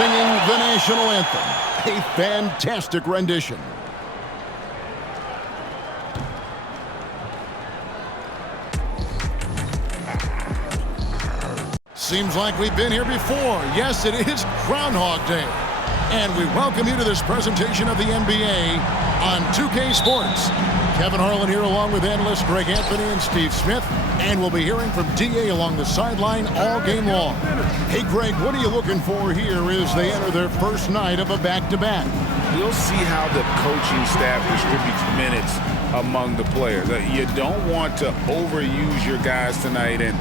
singing the national anthem. A fantastic rendition. Seems like we've been here before. Yes, it is Groundhog Day. And we welcome you to this presentation of the NBA on 2K Sports. Kevin Harlan here along with analysts Greg Anthony and Steve Smith. And we'll be hearing from D.A. along the sideline all game long. Hey, Greg, what are you looking for here as they enter their first night of a back-to-back? We'll see how the coaching staff distributes minutes among the players. You don't want to overuse your guys tonight and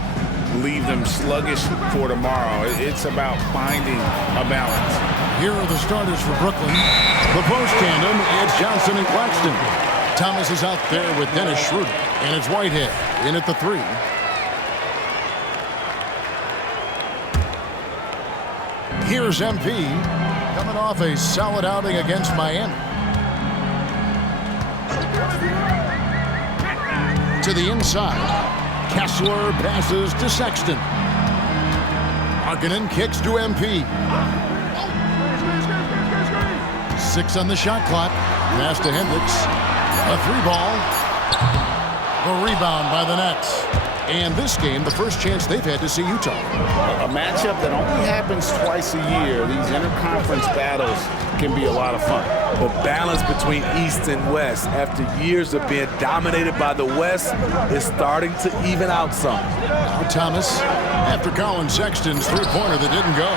leave them sluggish for tomorrow. It's about finding a balance. Here are the starters for Brooklyn. The post tandem, it's Johnson and Claxton. Thomas is out there with Dennis Schroeder. And it's Whitehead in at the 3. Here's MP coming off a solid outing against Miami. To the inside. Kessler passes to Sexton. Markkanen kicks to MP. 6 on the shot clock. Pass to Hendricks. A 3-ball. The rebound by the Nets. And this game, the first chance they've had to see Utah. A matchup that only happens twice a year. These interconference battles can be a lot of fun. The balance between East and West after years of being dominated by the West is starting to even out some. Now Thomas after Colin Sexton's three-pointer that didn't go.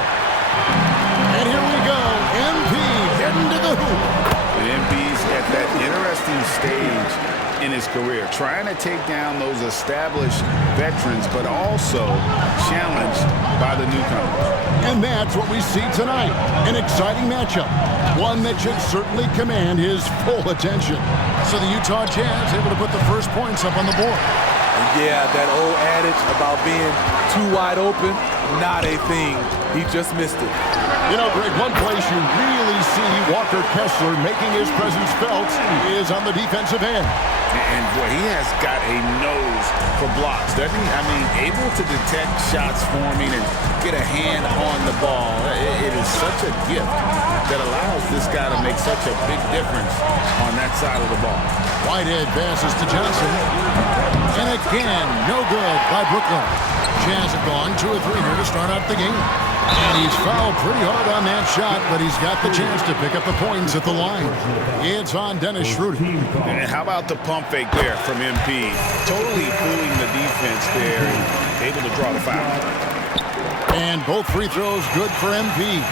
And here we go. MP heading to the hoop. And MP's at that interesting stage in his career, trying to take down those established veterans, but also challenged by the newcomers. And that's what we see tonight. An exciting matchup. One that should certainly command his full attention. So the Utah Jazz able to put the first points up on the board. Yeah, that old adage about being too wide open, not a thing. He just missed it. You know, Greg, one place you really see Walker Kessler making his presence felt is on the defensive end. And boy, he has got a nose for blocks, doesn't he? I mean, able to detect shots forming and get a hand on the ball. It is such a gift that allows this guy to make such a big difference on that side of the ball. Whitehead passes to Johnson. And again, no good by Brooklyn. Jazz have gone 2 or 3 here to start out the game. And he's fouled pretty hard on that shot, but he's got the chance to pick up the points at the line. It's on Dennis Schroeder. And how about the pump fake there from MP? Totally fooling the defense there and able to draw the foul. And both free throws good for MP.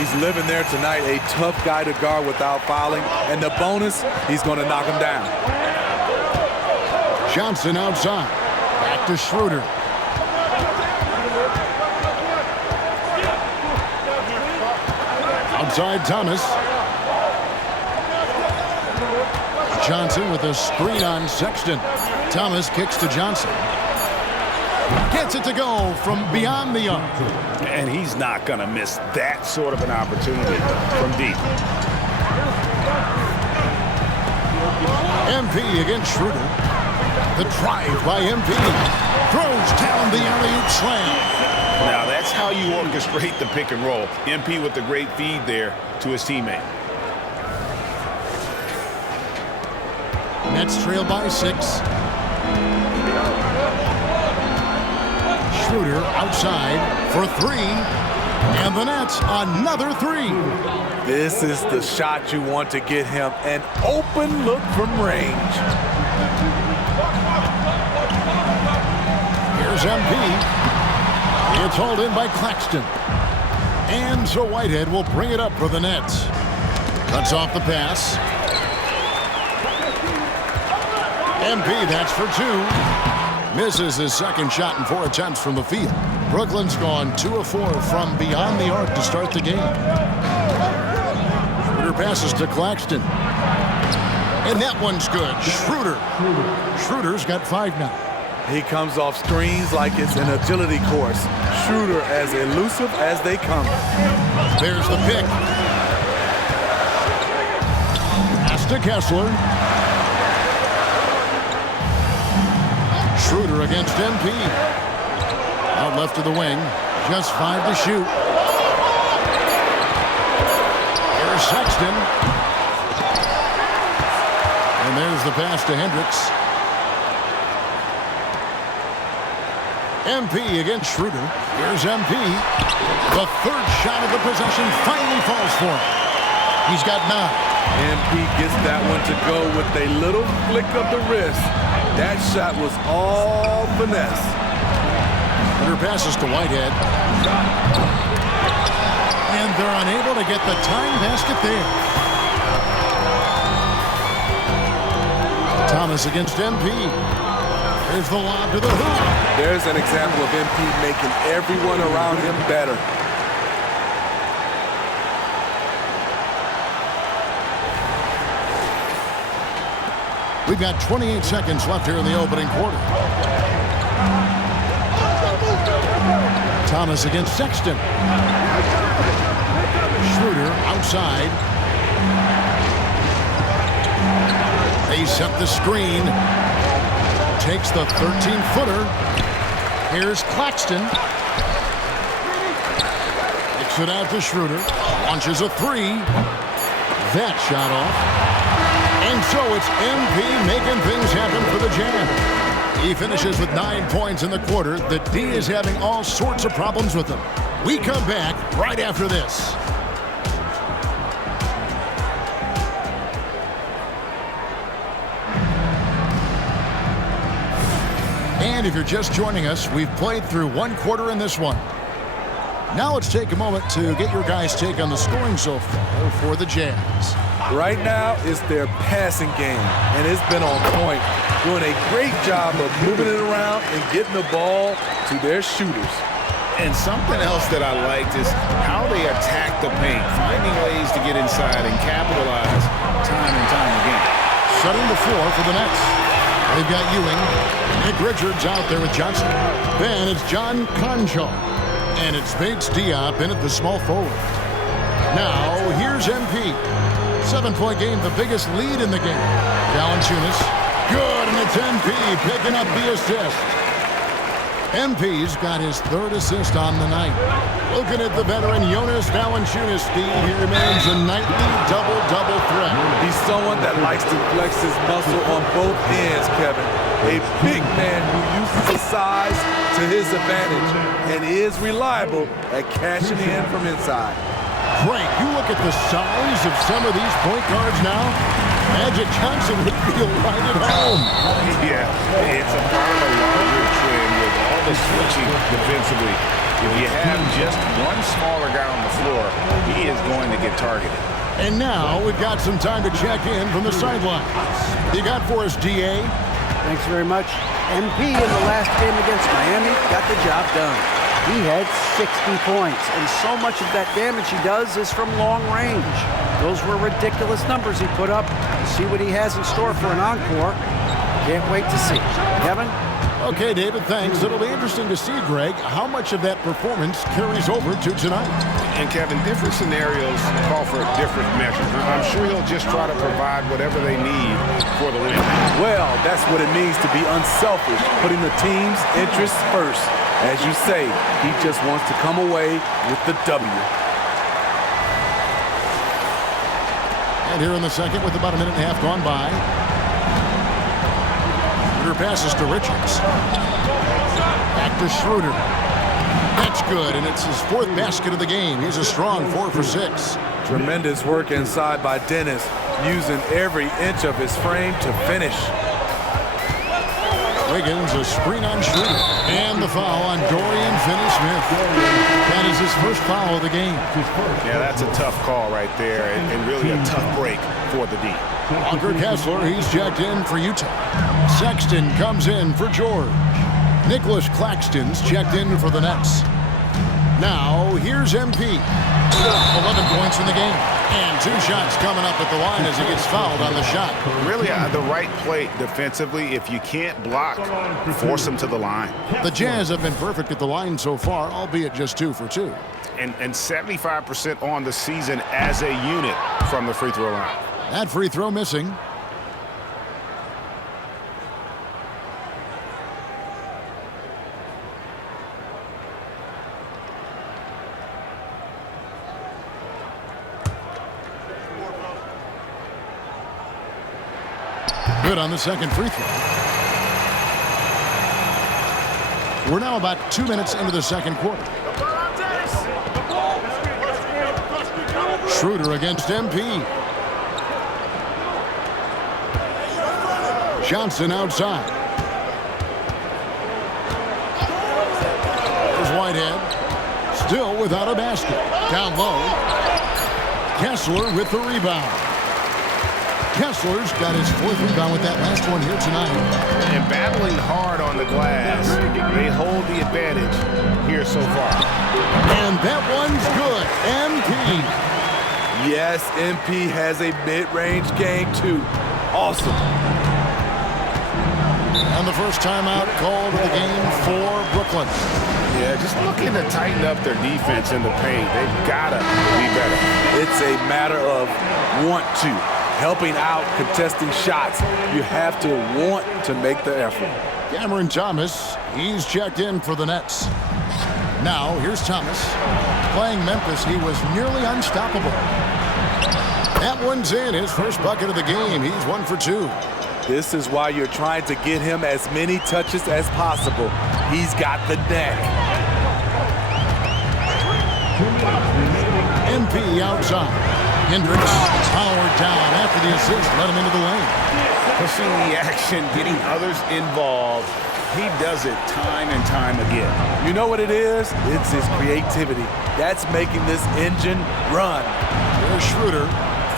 He's living there tonight, a tough guy to guard without fouling. And the bonus, he's going to knock him down. Johnson outside. Back to Schroeder. Outside Thomas. Johnson with a screen on Sexton. Thomas kicks to Johnson. Gets it to go from beyond the arc. And he's not going to miss that sort of an opportunity from deep. MP against Schroeder. The drive by MP. Throws down the alley-oop slam. Now that's how you orchestrate the pick and roll. MP with the great feed there to his teammate. Nets trail by 6. Schroeder outside for 3. And the Nets another 3. This is the shot you want to get him. An open look from range. Here's MP. It's hauled in by Claxton. And so Whitehead will bring it up for the Nets. Cuts off the pass. MP, that's for 2. Misses his second shot in 4 attempts from the field. Brooklyn's gone 2 of 4 from beyond the arc to start the game. Schroeder passes to Claxton. And that one's good. Schroeder's got 5 now. He comes off screens like it's an agility course. Schroeder as elusive as they come. There's the pick. Pass to Kessler. Schroeder against MP. Out left of the wing. Just 5 to shoot. Sexton. And there's the pass to Hendricks. MP against Schroeder. Here's MP. The third shot of the possession finally falls for him. He's got 9. MP gets that one to go with a little flick of the wrist. That shot was all finesse. Under passes to Whitehead. And they're unable to get the tying basket there. Thomas against MP. Here's the lob to the hoop. There's an example of MP making everyone around him better. We've got 28 seconds left here in the opening quarter. Thomas against Sexton. Schroeder outside. They set the screen. Takes the 13-footer. Here's Claxton. Kicks it out to Schroeder. Launches a 3. That shot off. And so it's MP making things happen for the Jam. He finishes with 9 points in the quarter. The D is having all sorts of problems with him. We come back right after this. And if you're just joining us, we've played through 1 quarter in this one. Now let's take a moment to get your guys' take on the scoring so far for the Jazz. Right now, it's their passing game, and it's been on point, doing a great job of moving it around and getting the ball to their shooters. And something else that I liked is how they attack the paint, finding ways to get inside and capitalize time and time again. Setting the floor for the Nets. They've got Ewing. Nick Richards out there with Johnson. Then it's John Concho. And it's Bates Diop in at the small forward. Now, here's MP. 7-point game, the biggest lead in the game. Valanciunas. Good, and it's MP picking up the assist. MP's got his 3rd assist on the night. Looking at the veteran Jonas Valanciunas, Steve, he remains a nightly double-double threat. He's someone that likes to flex his muscle on both ends, Kevin. A big man who uses his size to his advantage and is reliable at cashing in from inside. Frank, you look at the size of some of these point guards now. Magic Johnson would feel right at home. Yeah, it's a part of a larger trend with all the switching defensively. If you have just one smaller guy on the floor, he is going to get targeted. And now we've got some time to check in from the sidelines. You got for us, DA? Thanks very much. MP in the last game against Miami got the job done. He had 60 points, and so much of that damage he does is from long range. Those were ridiculous numbers he put up. See what he has in store for an encore. Can't wait to see. Kevin? Okay, David, thanks. It'll be interesting to see, Greg, how much of that performance carries over to tonight. And, Kevin, different scenarios call for different measures. I'm sure he'll just try to provide whatever they need for the win. Well, that's what it means to be unselfish, putting the team's interests first. As you say, he just wants to come away with the W. And here in the second with about a minute and a half gone by. Schroeder passes to Richards. Back to Schroeder. That's good, and it's his 4th basket of the game. He's a strong 4 for 6. Tremendous work inside by Dennis, using every inch of his frame to finish. Wiggins, a screen on Schroeder. And the foul on Dorian Finney-Smith. That is his first foul of the game. Yeah, that's a tough call right there, and really a tough break for the D. Walker Kessler, he's checked in for Utah. Sexton comes in for George. Nicholas Claxton's checked in for the Nets. Now, here's MP. 11 points in the game. And 2 shots coming up at the line as he gets fouled on the shot. Really the right play defensively. If you can't block, force him to the line. The Jazz have been perfect at the line so far, albeit just 2 for 2. And 75% on the season as a unit from the free throw line. That free throw missing. Good on the second free throw. We're now about 2 minutes into the second quarter. Schroeder against MP. Johnson outside. There's Whitehead. Still without a basket. Down low. Kessler with the rebound. Kessler's got his fourth rebound with that last one here tonight. And battling hard on the glass. They hold the advantage here so far. And that one's good. MP. Yes, MP has a mid-range game, too. Awesome. And the first timeout called of the game for Brooklyn. Yeah, just looking to tighten up their defense in the paint. They've got to be better. It's a matter of want to. Helping out, contesting shots. You have to want to make the effort. Cameron Thomas, he's checked in for the Nets. Now, here's Thomas. Playing Memphis, he was nearly unstoppable. That one's in, his first bucket of the game. He's 1 for 2. This is why you're trying to get him as many touches as possible. He's got the neck. MP outside. Hendricks powered down after the assist, let him into the lane. Pushing the action, getting others involved. He does it time and time again. You know what it is? It's his creativity. That's making this engine run. There's Schroeder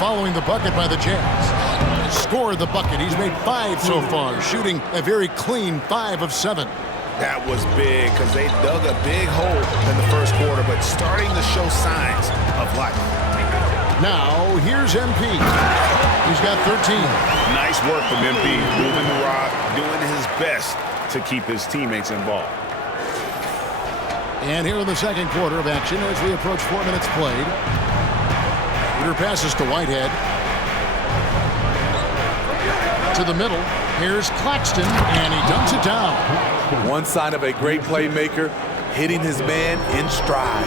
following the bucket by the Jazz. Scored the bucket. He's made 5 so far, shooting a very clean 5 of 7. That was big because they dug a big hole in the first quarter, but starting to show signs of life. Now, here's MP. He's got 13. Nice work from MP, moving the rock, doing his best to keep his teammates involved. And here in the second quarter of action as we approach 4 minutes played. Peter passes to Whitehead. To the middle. Here's Claxton, and he dumps it down. One sign of a great playmaker, hitting his man in stride.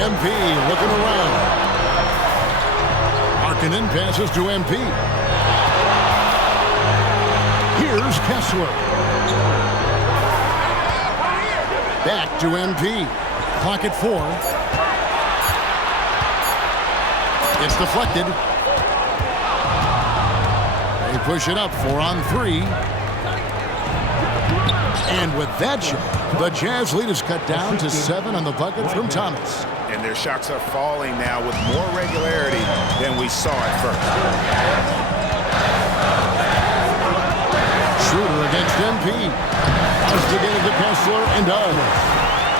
MP looking around. Markkanen passes to MP. Here's Kessler. Back to MP. Clock at 4. It's deflected. They push it up 4 on 3. And with that shot, the Jazz lead is cut down to 7 on the bucket from Thomas. And their shots are falling now with more regularity than we saw at first. Schroeder against MP. Has to get it to Kessler and does.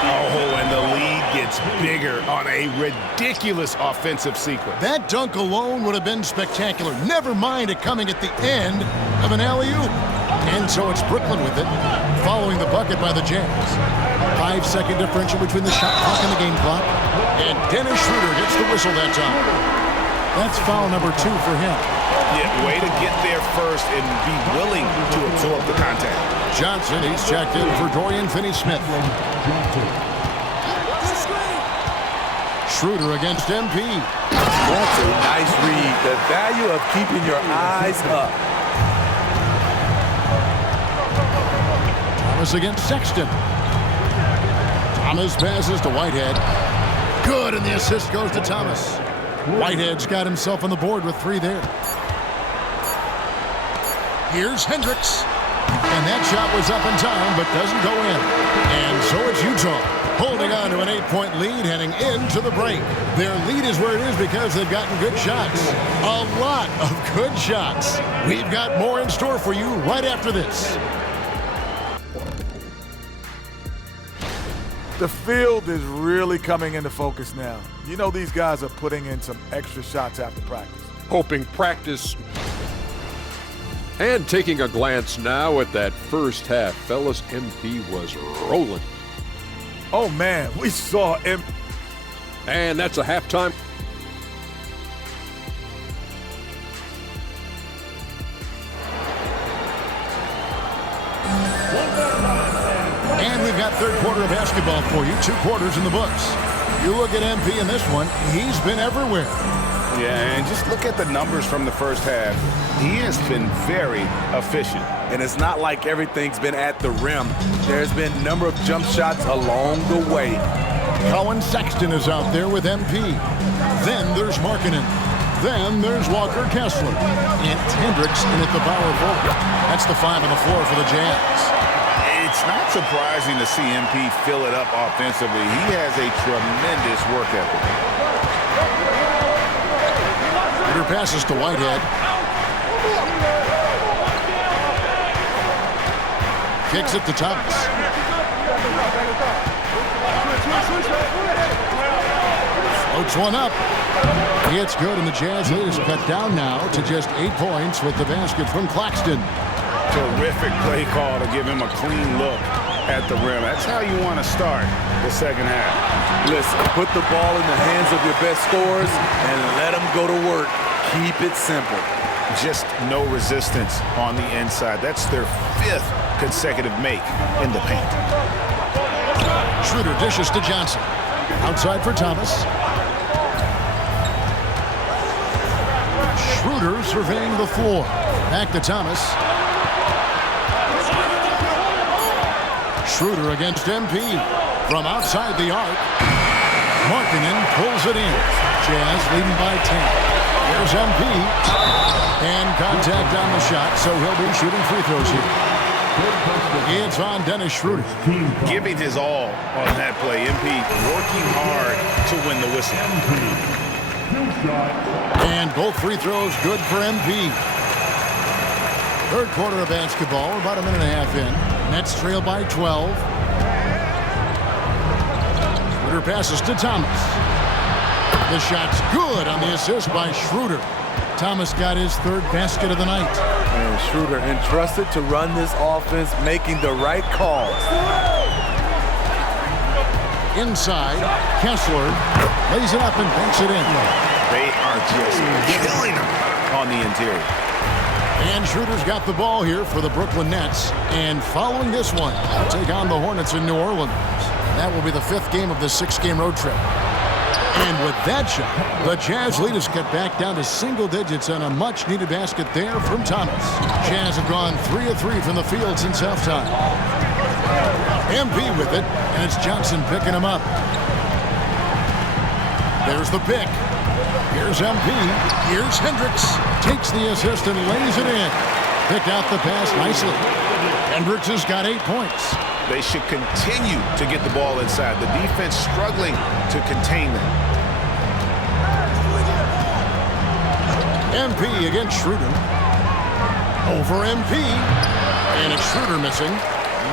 Oh, and the lead gets bigger on a ridiculous offensive sequence. That dunk alone would have been spectacular. Never mind it coming at the end of an alley-oop. And so it's Brooklyn with it, following the bucket by the Jazz. 5-second differential between the shot clock and the game clock. And Dennis Schroeder gets the whistle that time. That's foul number 2 for him. Yeah, way to get there first and be willing to absorb the contact. Johnson, he's checked in for Dorian Finney-Smith. Schroeder against MP. That's a nice read. The value of keeping your eyes up. Thomas against Sexton. Thomas passes to Whitehead. Good, and the assist goes to Thomas. Whitehead's got himself on the board with 3 there. Here's Hendricks. And that shot was up in time, but doesn't go in. And so it's Utah, holding on to an 8-point lead heading into the break. Their lead is where it is because they've gotten good shots. A lot of good shots. We've got more in store for you right after this. The field is really coming into focus now. You know these guys are putting in some extra shots after practice. Hoping practice. And taking a glance now at that first half, fellas, MP was rolling. Oh man, we saw him. And that's a halftime. And we've got third quarter of basketball for you. 2 quarters in the books. You look at MP in this one, he's been everywhere. Yeah, and just look at the numbers from the first half. He has been very efficient. And it's not like everything's been at the rim. There's been a number of jump shots along the way. Colin Sexton is out there with MP. Then there's Markkanen. Then there's Walker Kessler. And Hendricks in at the power forward. That's the 5 on the floor for the Jazz. It's not surprising to see MP fill it up offensively. He has a tremendous work ethic. Peter passes to Whitehead. Kicks it to Thomas. Floats one up. It's good, and the Jazz lead is cut down now to just 8 points with the basket from Claxton. Terrific play call to give him a clean look at the rim. That's how you want to start the second half. Listen, put the ball in the hands of your best scorers and let them go to work. Keep it simple. Just no resistance on the inside. That's their 5th consecutive make in the paint. Schroeder dishes to Johnson. Outside for Thomas. Schroeder surveying the floor. Back to Thomas. Schroeder against MP. From outside the arc. Markkanen pulls it in. Jazz leading by 10. There's MP. And contact on the shot, so he'll be shooting free throws here. It's on Dennis Schroeder. Giving his all on that play. MP working hard to win the whistle. And both free throws good for MP. Third quarter of basketball, about a minute and a half in. Nets trail by 12. Schroeder passes to Thomas. The shot's good on the assist by Schroeder. Thomas got his 3rd basket of the night. And Schroeder entrusted to run this offense, making the right calls. Inside, Kessler lays it up and banks it in. They are just killing him on the interior. And Schroeder's got the ball here for the Brooklyn Nets. And following this one, they'll take on the Hornets in New Orleans. That will be the 5th game of the 6-game road trip. And with that shot, the Jazz lead is cut back down to single digits on a much-needed basket there from Thomas. Jazz have gone 3 of 3 from the field since halftime. MP with it, and it's Johnson picking him up. There's the pick. Here's MP. Here's Hendricks. Takes the assist and lays it in. Picked out the pass nicely. Hendricks has got 8 points. They should continue to get the ball inside. The defense struggling to contain them. MP against Schroeder. Over MP. And it's Schroeder missing.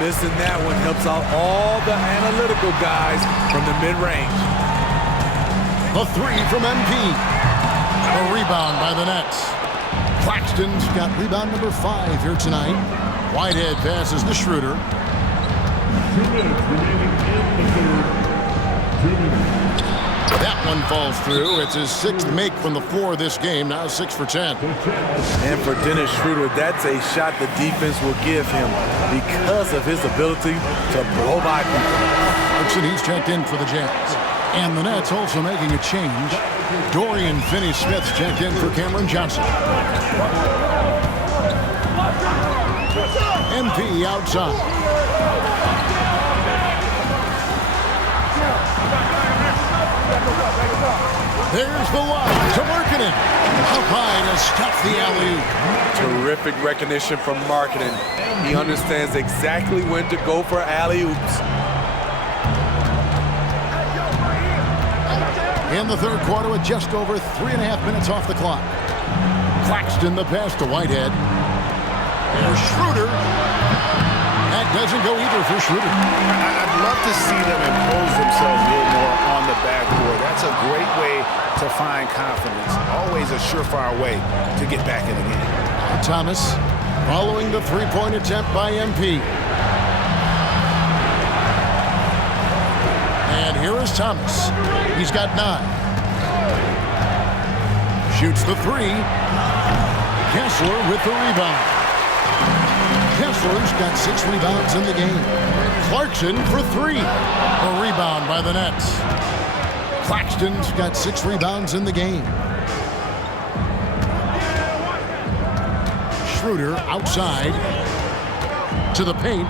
Missing that one helps out all the analytical guys from the mid-range. The 3 from MP. A rebound by the Nets. Claxton's got rebound number 5 here tonight. Whitehead passes to Schroeder. 2 minutes remaining in the third. 2 minutes. That one falls through. It's his 6th make from the floor this game. Now 6 for 10. And for Dennis Schroeder, that's a shot the defense will give him because of his ability to blow by people. He's checked in for the Jazz. And the Nets also making a change. Dorian Finney-Smith's checked in for Cameron Johnson. MP outside. There's the line to Markkanen. Up high to stop the alley-oop. Terrific recognition from Markkanen. He understands exactly when to go for alley-oops. In the third quarter with just over 3.5 minutes off the clock. Claxton the pass to Whitehead. There's Schroeder. That doesn't go either for Schroeder. I'd love to see them impose themselves a little more on the backboard. That's a great way to find confidence. Always a surefire way to get back in the game. Thomas following the 3-point attempt by MP. And here is Thomas. He's got 9. Shoots the 3. Kessler with the rebound. Kessler's got 6 rebounds in the game. Clarkson for 3. A rebound by the Nets. Claxton's got 6 rebounds in the game. Schroeder outside to the paint.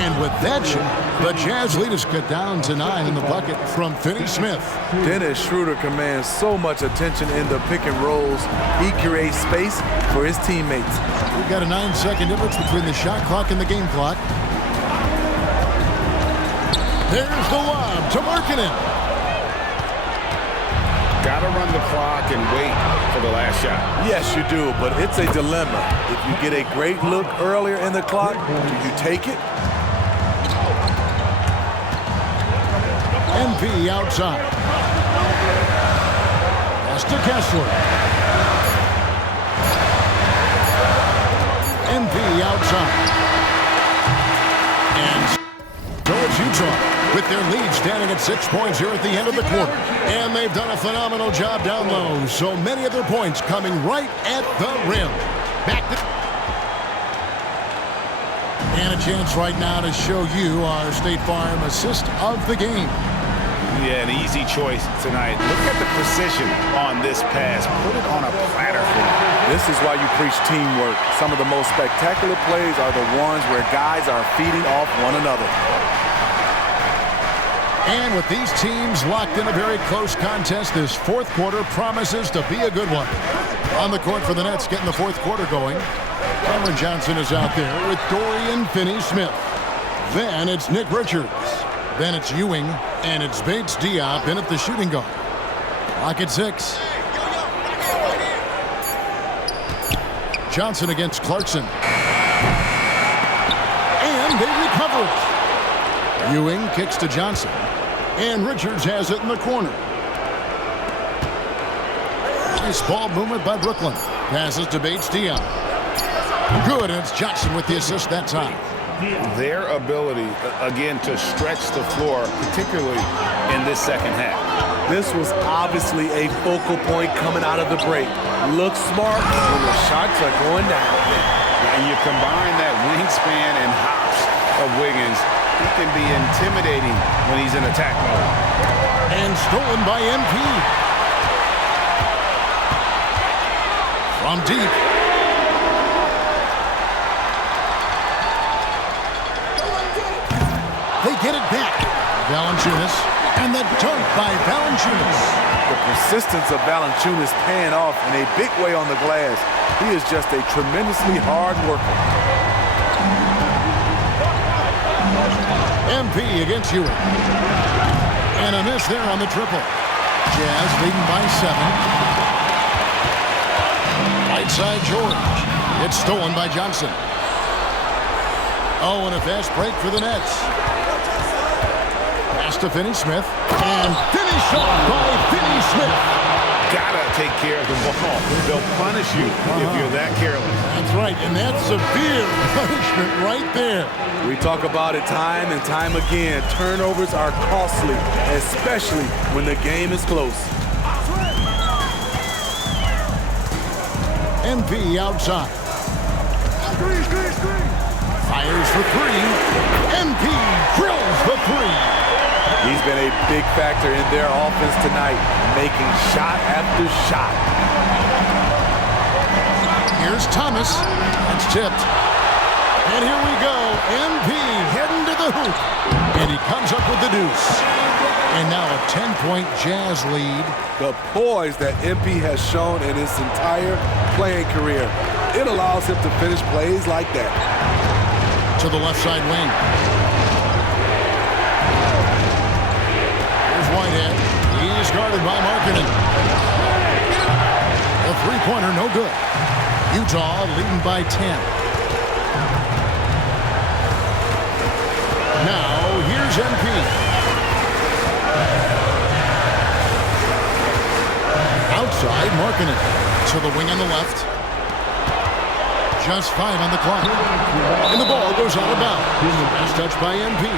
And with that shot, the Jazz lead is cut down to 9 in the bucket from Finney-Smith. Dennis Schroeder commands so much attention in the pick and rolls. He creates space for his teammates. We've got a 9-second difference between the shot clock and the game clock. There's the lob to Markkanen. Got to run the clock and wait for the last shot. Yes, you do, but it's a dilemma. If you get a great look earlier in the clock, do you take it? MP outside. Pass to Kessler. MP outside. And so it's Utah with their lead standing at 6 points here at the end of the quarter. And they've done a phenomenal job down low. So many of their points coming right at the rim. Back to... And a chance right now to show you our State Farm assist of the game. Yeah, an easy choice tonight. Look at the precision on this pass. Put it on a platter for me. This is why you preach teamwork. Some of the most spectacular plays are the ones where guys are feeding off one another. And with these teams locked in a very close contest, this fourth quarter promises to be a good one. On the court for the Nets, getting the fourth quarter going. Cameron Johnson is out there with Dorian Finney-Smith. Then it's Nick Richards. Then it's Ewing, and it's Bates Diop in at the shooting guard. Lock at 6. Johnson against Clarkson. And they recover it. Ewing kicks to Johnson. And Richards has it in the corner. Nice ball movement by Brooklyn. Passes to Bates Diop. Good, and it's Johnson with the assist that time. Their ability, again, to stretch the floor, particularly in this second half. This was obviously a focal point coming out of the break. Look smart when the shots are going down. And you combine that wingspan and hops of Wiggins, he can be intimidating when he's in attack mode. And stolen by MP. From deep. They get it back. Valanciunas. And the dunk by Valanciunas. The persistence of Valanciunas paying off in a big way on the glass. He is just a tremendously hard worker. MP against Ewing. And a miss there on the triple. Jazz leading by 7. Right side George. It's stolen by Johnson. Oh, and a fast break for the Nets. Pass to Finney-Smith. And finish off by Finney-Smith. Gotta take care of the ball. They'll punish you if you're that careless. That's right, and that's severe punishment right there. We talk about it time and time again. Turnovers are costly, especially when the game is close. MP outside. Fires for 3. MP drills the 3. He's been a big factor in their offense tonight, making shot after shot. Here's Thomas. That's tipped. And here we go. MP heading to the hoop. And he comes up with the deuce. And now a 10-point Jazz lead. The poise that MP has shown in his entire playing career, it allows him to finish plays like that. To the left side wing. Here's Whitehead. He's guarded by Markkanen. A three-pointer, no good. Utah leading by 10. Now, here's MP. Outside, Markkanen to the wing on the left. Just 5 on the clock. And the ball goes out of bounds. Last touch by MP.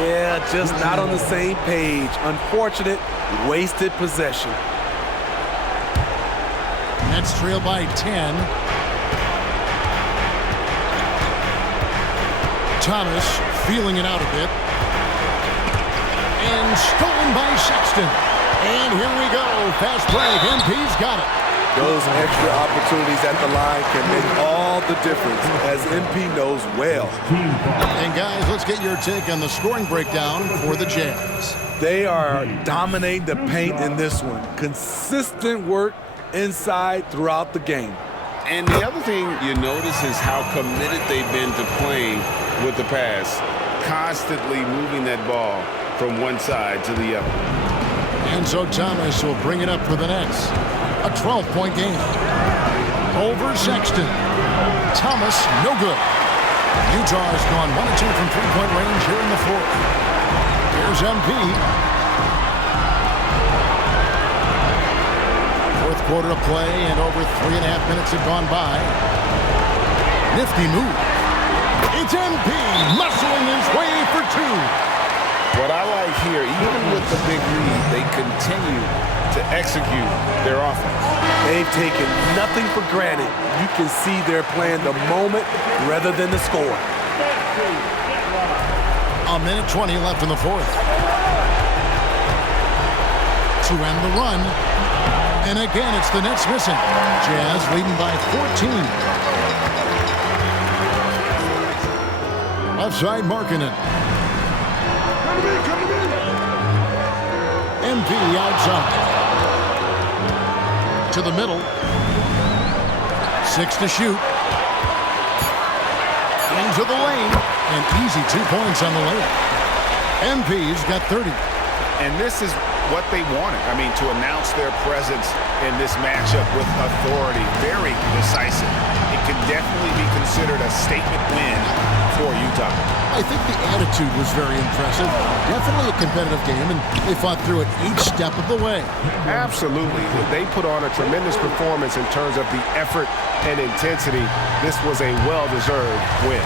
Yeah, just not on the same page. Unfortunate, wasted possession. Nets trail by 10. Thomas feeling it out a bit. And stolen by Sexton. And here we go. Fast break. MP's got it. Those extra opportunities at the line can make all the difference, as MP knows well. And guys, let's get your take on the scoring breakdown for the Jazz. They are dominating the paint in this one. Consistent work inside throughout the game. And the other thing you notice is how committed they've been to playing with the pass, constantly moving that ball from one side to the other. And so Thomas will bring it up for the Nets. A 12-point game. Over Sexton. Thomas, no good. Utah has gone 1 of 2 from three-point range here in the fourth. Here's MP. Fourth quarter of play, and over 3.5 minutes have gone by. Nifty move. It's MP muscling his way for 2. What I like here, even with the big lead, they continue to execute their offense. They've taken nothing for granted. You can see they're playing the moment rather than the score. A minute 20 left in the fourth. To end the run. And again, it's the Nets missing. Jazz leading by 14. Offside Markkanen. MP outside. To the middle. 6 to shoot. Into the lane. And easy 2 points on the layup. MP's got 30. And this is what they wanted. I mean, to announce their presence in this matchup with authority. Very decisive. It can definitely be considered a statement win for Utah. I think the attitude was very impressive. Definitely a competitive game, and they fought through it each step of the way. Absolutely. They put on a tremendous performance in terms of the effort and intensity. This was a well-deserved win.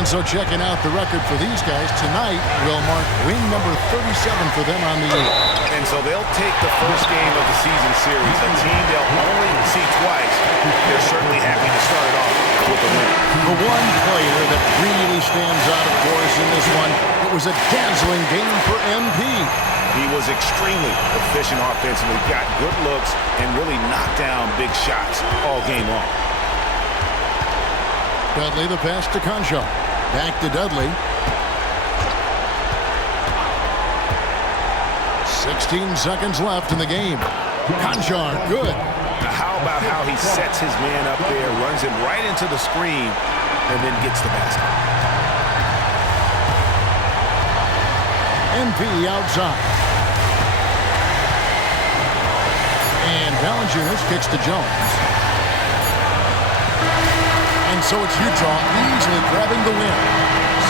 And so checking out the record for these guys tonight will mark win number 37 for them on the year. And so they'll take the first game of the season series, a team they'll only see twice. They're certainly happy to start it off with a win. The one player that really stands out, of course, in this one, it was a dazzling game for MP. He was extremely efficient offensively, got good looks, and really knocked down big shots all game long. Dudley the pass to Conchar. Back to Dudley. 16 seconds left in the game. Conchar, good. Now how about how he sets his man up there, runs him right into the screen, and then gets the basket. MP outside. And Valanciunas kicks to Jones. And so it's Utah easily grabbing the win.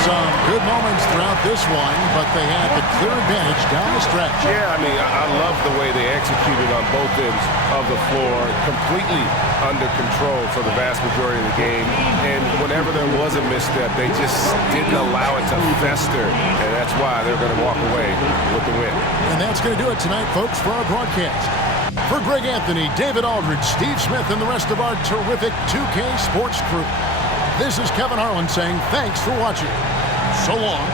Some good moments throughout this one, but they had the clear advantage down the stretch. Yeah, I mean, I love the way they executed on both ends of the floor, completely under control for the vast majority of the game. And whenever there was a misstep, they just didn't allow it to fester, and that's why they're going to walk away with the win. And that's going to do it tonight, folks, for our broadcast. For Greg Anthony, David Aldridge, Steve Smith, and the rest of our terrific 2K Sports crew, this is Kevin Harlan saying thanks for watching. So long.